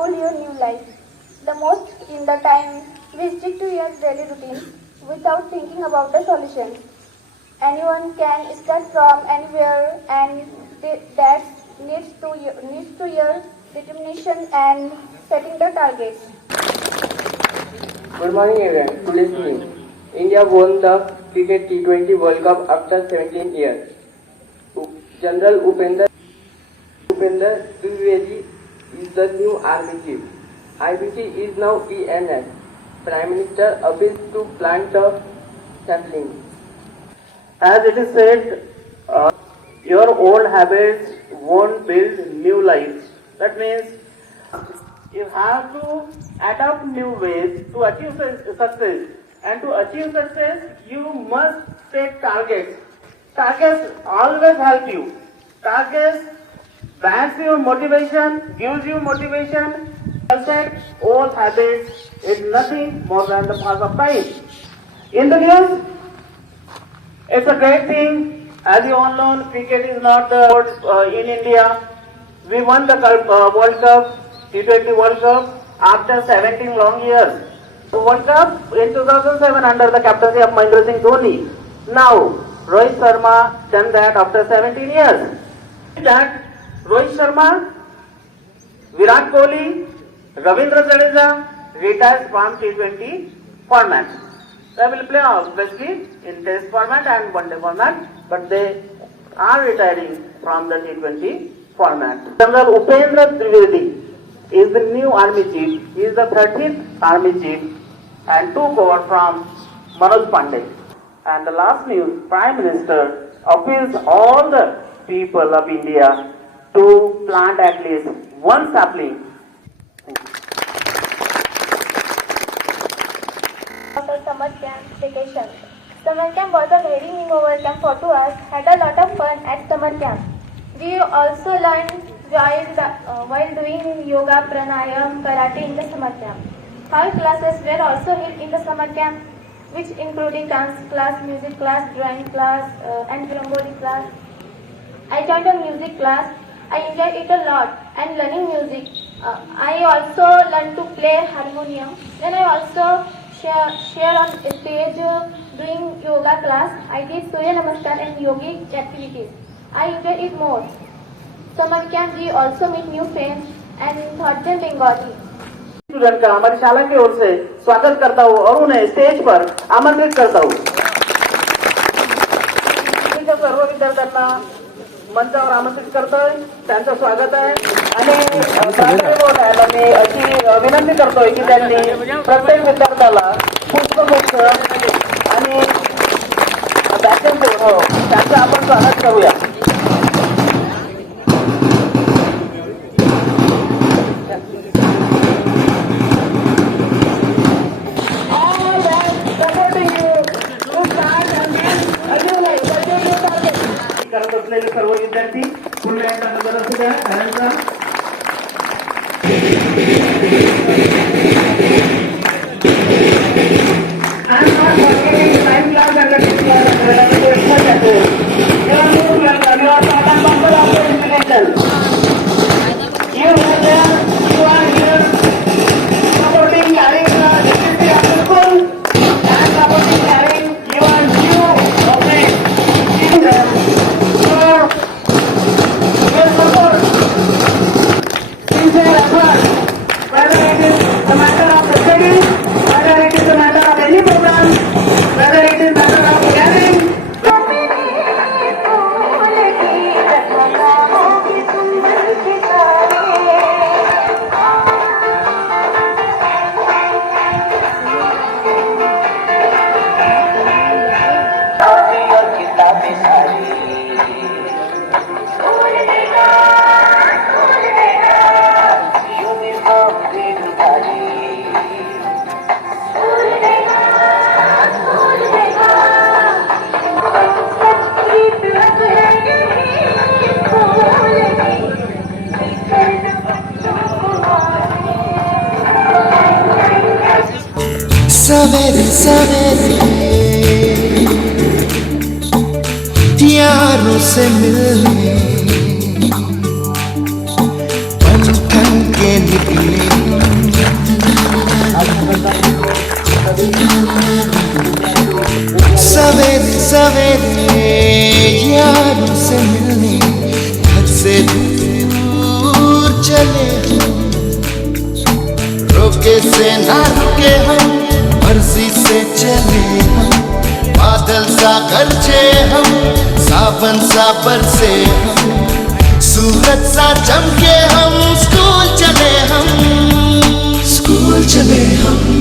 unfold your new life. The most in the time we stick to your daily routines without thinking about the solutions. Anyone can start from anywhere, and that needs to your determination and setting the targets. Good morning everyone. Today's news. India won the Cricket T20 World Cup after 17 years. General Upendra Trivedi is the new Army Chief. IBC is now ENS. Prime Minister appeals to plant a sapling. As it is said, your old habits won't build new lives. That means you have to adapt new ways to achieve success. And to achieve success, you must set targets. Targets always help you. Targets backs your motivation, gives you motivation. Set old habits is nothing more than the pass of time. In the news, it's a great thing. As you all know, cricket is not the sport in India. We won the World Cup, T20 World Cup after 17 long years. The World Cup in 2007 under the captaincy of Mahendra Singh Dhoni. Now, Rohit Sharma done that after 17 years. That Rohit Sharma, Virat Kohli, Ravindra Jadeja retires from T20 format. They will play obviously in test format and one day format, but they are retiring from the T20 format. General Upendra Trivedi is the new army chief. He is the 13th army chief and took over from Manoj Pandey. And the last news, Prime Minister appeals all the people of India to plant at least one sapling. After summer camp vacation. Summer camp was a very memorable camp for us. Had a lot of fun at summer camp. We also learned while doing yoga, pranayam, karate in the summer camp. 5 classes were also held in the summer camp, which including dance class, music class, drawing class, and rangoli class. I joined a music class. I enjoyed it a lot and learning music. I also learned to play harmonium. Then I also share on stage doing yoga class. I did Surya Namaskar and yogic activities. I enjoyed it more. Summer camp we also meet new friends and taught them Bengali. Student का हमारी शाला की ओर से स्वागत करता हूँ और उन्हें स्टेज पर आमंत्रित करता हूँ. सर्व विद्यार्थ्यांना मंचावर आमंत्रित करतोय, त्यांचं स्वागत आहे आणि मी अशी विनंती करतोय की त्यांनी प्रत्येक विद्यार्थ्याला पुष्पगुच्छ आणि त्यांचं आपण स्वागत करूया. करत असलेले सर्व विद्यार्थी पुन्हा एकदा नजर असू द्या सरांचा. सवेरे सवेरे यारों से मिलने बचपन के निकले सवेरे सवेरे यारों से मिलने घर से दूर चले हम, रोके से ना रुके हम, मर्जी से चले हम, बादल सा गरजे हम, सावन सा बरसे हम, सूरज सा चमके हम, स्कूल चले हम, स्कूल चले हम।